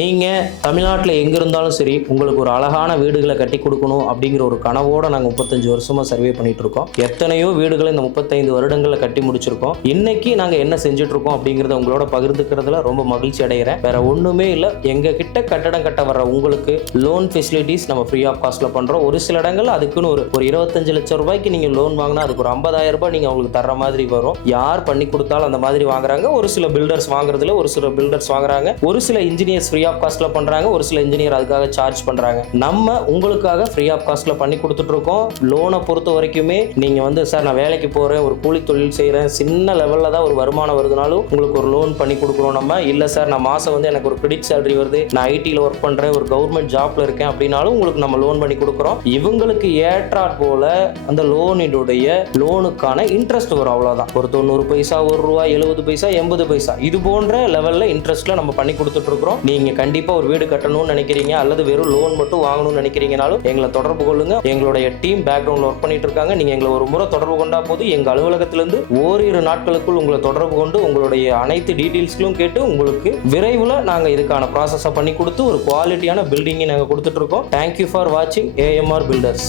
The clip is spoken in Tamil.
நீங்கள் தமிழ்நாட்டில் எங்கே இருந்தாலும் சரி உங்களுக்கு ஒரு அழகான வீடுகளை கட்டி கொடுக்கணும் அப்படிங்கிற ஒரு கனவோடு நாங்கள் 35 வருஷமாக சர்வே பண்ணிட்டு இருக்கோம். எத்தனையோ வீடுகளை இந்த 35 வருடங்களில் கட்டி முடிச்சிருக்கோம். இன்னைக்கு நாங்கள் என்ன செஞ்சுட்டு இருக்கோம் அப்படிங்கிறத உங்களோட பகிர்ந்துக்கிறதுல ரொம்ப மகிழ்ச்சி அடைகிறேன். வேற ஒன்றுமே இல்லை, எங்கள் கிட்ட கட்டடம் கட்ட வர்ற உங்களுக்கு லோன் ஃபெசிலிட்டிஸ் நம்ம ஃப்ரீ ஆஃப் காஸ்ட்டில் பண்ணுறோம். ஒரு சில இடங்கள் அதுக்குன்னு ஒரு 25 லட்சம் ரூபாய்க்கு நீங்கள் லோன் வாங்கினா அதுக்கு ஒரு 50,000 ரூபாய் நீங்கள் அவங்களுக்கு தர்ற மாதிரி வரும். யார் பண்ணி கொடுத்தாலும் அந்த மாதிரி வாங்குறாங்க. ஒரு சில பில்டர்ஸ் வாங்குறதுல ஒரு சில பில்டர்ஸ் வாங்குறாங்க, ஒரு சில இன்ஜினியர்ஸ் ஃப்ரீ ஆஃப் காஸ்ட்ல பண்றாங்க, ஒரு சில இன்ஜினியர் அதுக்காக சார்ஜ் பண்றாங்க. நம்ம உங்களுக்காக ஃப்ரீ ஆஃப் காஸ்ட்ல பண்ணி கொடுத்துட்டு இருக்கோம். லோனை பொறுத்த வரைக்குமே நீங்க சார் நான் வேலைக்கு போறேன், ஒரு கூலி தொழில் செய்யறேன், சின்ன லெவல்ல தான் ஒரு வருமானம் வருதுனாலும் உங்களுக்கு ஒரு லோன் பண்ணி கொடுக்குறோம். நம்ம இல்ல சார் நான் மாசம் எனக்கு ஒரு கிரெடிட் சேலரி வருது, நான் ஐடியில் ஒர்க் பண்றேன், ஒரு கவர்மெண்ட் ஜாப்ல இருக்கேன் அப்படின்னாலும் உங்களுக்கு நம்ம லோன் பண்ணி கொடுக்குறோம். இவங்களுக்கு ஏற்றாற் போல அந்த லோனுக்கான இன்ட்ரெஸ்ட் வரும், அவ்வளவுதான். ஒரு 90 பைசா, 1 ரூபாய், 70 பைசா, 80 பைசா, இது போன்ற லெவல்ல இன்ட்ரெஸ்ட்ல நம்ம பண்ணி கொடுத்துட்டு இருக்கிறோம். நீங்க கண்டிப்பா ஒரு வீடு கட்டணும்னு நினைக்கிறீங்க அல்லது வெறும் லோன் மட்டும் வாங்கணும்னு நினைக்கிறீங்கனாலும் எங்களை தொடர்பு கொள்ளுங்க. எங்களுடைய டீம் பேக்ரவுண்ட்ல ஒர்க் பண்ணிட்டு இருக்காங்க. நீங்க எங்களை ஒரு முறை தொடர்பு கொண்டா போது எங்க அலுவலகத்திலிருந்து ஓரிரு நாட்களுக்குள் உங்களை தொடர்பு கொண்டு உங்களுடைய அனைத்து டீடைல்ஸ்களும் கேட்டு உங்களுக்கு விரைவில் நாங்க இதுக்கான ப்ராசஸை பண்ணி கொடுத்து ஒரு குவாலிட்டியான பில்டிங்கை நாங்கள் கொடுத்துட்டு இருக்கோம். தேங்க்யூ ஃபார் வாட்சிங் AMR பில்டர்ஸ்.